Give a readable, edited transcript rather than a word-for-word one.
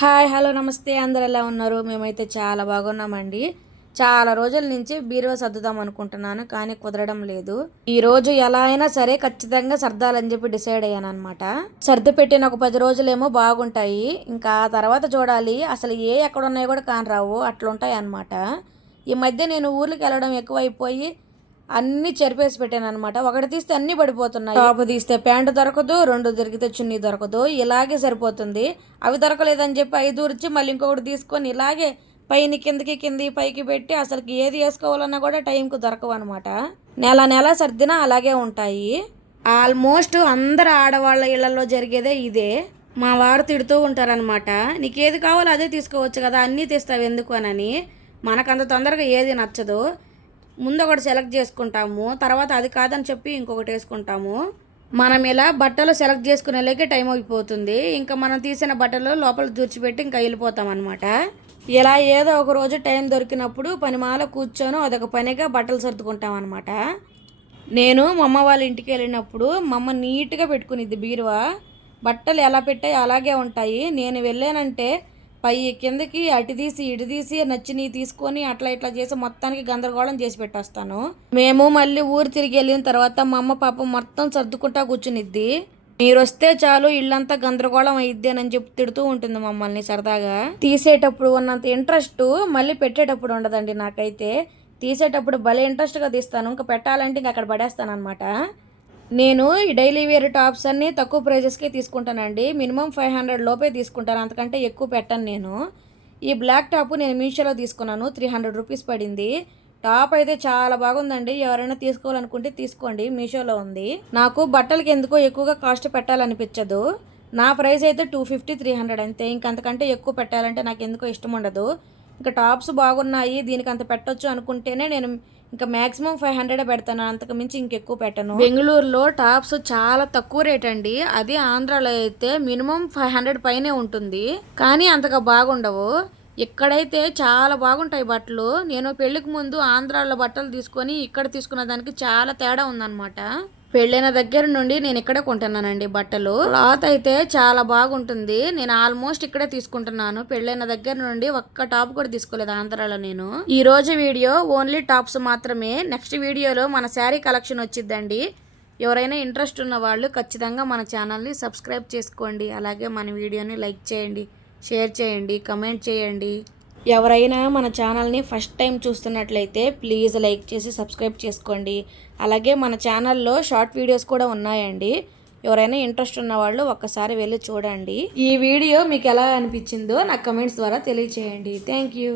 Hi hello నమస్తే అందరు ఎలా ఉన్నారు? మేమైతే చాలా బాగున్నామండి. చాలా రోజుల నుంచి బీరువా సర్దుదాం అనుకుంటున్నాను, కానీ కుదరడం లేదు. ఈ రోజు ఎలా అయినా సరే ఖచ్చితంగా సర్దాలని చెప్పి డిసైడ్ అయ్యాను అనమాట. సర్ది పెట్టిన ఒక 10 రోజులేమో బాగుంటాయి, ఇంకా ఆ తర్వాత చూడాలి. అసలు ఎక్కడ ఉన్నాయో కూడా కానరావు, అట్లుంటాయి అనమాట. ఈ మధ్య నేను ఊర్లకు వెళ్ళడం ఎక్కువైపోయి అన్నీ చెరిపేసి పెట్టాను అనమాట. ఒకటి తీస్తే అన్నీ పడిపోతున్నాయి. టాప్ తీస్తే ప్యాంటు దొరకదు, 2 తిరిగితే చున్నీ దొరకదు, ఇలాగే సరిపోతుంది. అవి దొరకలేదని చెప్పి 5 ఉరిచి మళ్ళీ ఇంకొకటి తీసుకొని ఇలాగే పైన కిందకి కింది పైకి పెట్టి అసలుకి ఏది వేసుకోవాలన్నా కూడా టైంకి దొరకవు అనమాట. నెల నెల సర్దినా అలాగే ఉంటాయి. ఆల్మోస్ట్ అందరు ఆడవాళ్ళ ఇళ్లలో జరిగేదే ఇదే. మా వారు తిడుతూ ఉంటారనమాట, నీకేది కావాలో అదే తీసుకోవచ్చు కదా, అన్నీ తీస్తావు ఎందుకు అని. మనకంత తొందరగా ఏది నచ్చదు. ముందు ఒకటి సెలెక్ట్ చేసుకుంటాము, తర్వాత అది కాదని చెప్పి ఇంకొకటి వేసుకుంటాము. మనం ఇలా బట్టలు సెలెక్ట్ చేసుకునేలాగే టైం అయిపోతుంది. ఇంకా మనం తీసిన బట్టలు లోపల దూర్చిపెట్టి ఇంకా వెళ్ళిపోతాం అనమాట. ఇలా ఏదో ఒక రోజు టైం దొరికినప్పుడు పనిమాల కూర్చొని అదొక పనిగా బట్టలు సర్దుకుంటాం అనమాట. నేను మా అమ్మ వాళ్ళ ఇంటికి వెళ్ళినప్పుడు మా అమ్మ నీట్గా పెట్టుకునిద్ది బీరువా. బట్టలు ఎలా పెట్టాయి అలాగే ఉంటాయి. నేను వెళ్ళానంటే పై కిందకి అటు తీసి ఇటు తీసి నచ్చినవి తీసుకొని అట్లా ఇట్లా చేసి మొత్తానికి గందరగోళం చేసి పెట్టేస్తాను. మేము మళ్ళీ ఊరు తిరిగి వెళ్ళిన తర్వాత మా అమ్మ పాపం మొత్తం సర్దుకుంటా కూర్చునిద్ది. మీరు వస్తే చాలు ఇల్లంతా గందరగోళం అయిద్ది అని చెప్పి తిడుతూ ఉంటుంది మమ్మల్ని సరదాగా. తీసేటప్పుడు ఉన్నంత ఇంట్రెస్ట్ మళ్ళీ పెట్టేటప్పుడు ఉండదండి నాకైతే. తీసేటప్పుడు భలే ఇంట్రెస్ట్గా తీస్తాను, ఇంకా పెట్టాలంటే ఇంకా అక్కడ పడేస్తాను అనమాట. నేను ఈ డైలీ వేర్ టాప్స్ అన్నీ తక్కువ ప్రైజెస్కే తీసుకుంటానండి. మినిమం 500 లోపే తీసుకుంటాను, అంతకంటే ఎక్కువ పెట్టను నేను. ఈ బ్లాక్ టాప్ నేను మీషోలో తీసుకున్నాను, 300 రూపీస్ పడింది. టాప్ అయితే చాలా బాగుందండి, ఎవరైనా తీసుకోవాలనుకుంటే తీసుకోండి, మీషోలో ఉంది. నాకు బట్టలకి ఎందుకో ఎక్కువగా కాస్ట్ పెట్టాలనిపించదు. నా ప్రైస్ అయితే 250 300 అంతే. ఇంకంతకంటే ఎక్కువ పెట్టాలంటే నాకు ఎందుకో ఇష్టం ఉండదు. ఇంకా టాప్స్ బాగున్నాయి దీనికి అంత పెట్టొచ్చు అనుకుంటేనే నేను ఇంకా మ్యాక్సిమం 500 పెడతాను, అంతకు మించి ఇంకెక్కువ పెట్టను. బెంగళూరులో టాప్స్ చాలా తక్కువ రేట్ అండి. అది ఆంధ్రాలో అయితే మినిమం 500 పైనే ఉంటుంది, కానీ అంతగా బాగుండవు. ఇక్కడైతే చాలా బాగుంటాయి బట్టలు. నేను పెళ్ళికి ముందు ఆంధ్రాలో బట్టలు తీసుకొని ఇక్కడ తీసుకున్న దానికి చాలా తేడా ఉందన్నమాట. పెళ్ళైన దగ్గర నుండి నేను ఇక్కడే కొంటున్నానండి బట్టలు. క్లాత్ అయితే చాలా బాగుంటుంది. నేను ఆల్మోస్ట్ ఇక్కడే తీసుకుంటున్నాను. పెళ్ళైన దగ్గర నుండి ఒక్క టాప్ కూడా తీసుకోలేదు ఆంధ్రాలో నేను. ఈ రోజు వీడియో ఓన్లీ టాప్స్ మాత్రమే. నెక్స్ట్ వీడియోలో మన శారీ కలెక్షన్ వచ్చిద్దండి. ఎవరైనా ఇంట్రెస్ట్ ఉన్న వాళ్ళు ఖచ్చితంగా మన ఛానల్ని సబ్స్క్రైబ్ చేసుకోండి. అలాగే మన వీడియోని లైక్ చేయండి, షేర్ చేయండి, కమెంట్ చేయండి. ఎవరైనా మన ఛానల్ని ఫస్ట్ టైం చూస్తున్నట్లయితే ప్లీజ్ లైక్ చేసి సబ్స్క్రైబ్ చేసుకోండి. అలాగే మన ఛానల్లో షార్ట్ వీడియోస్ కూడా ఉన్నాయండి. ఎవరైనా ఇంట్రెస్ట్ ఉన్న వాళ్ళు ఒక్కసారి వెళ్ళి చూడండి. ఈ వీడియో మీకు ఎలా అనిపించిందో నాకు కమెంట్స్ ద్వారా తెలియచేయండి. Thank you.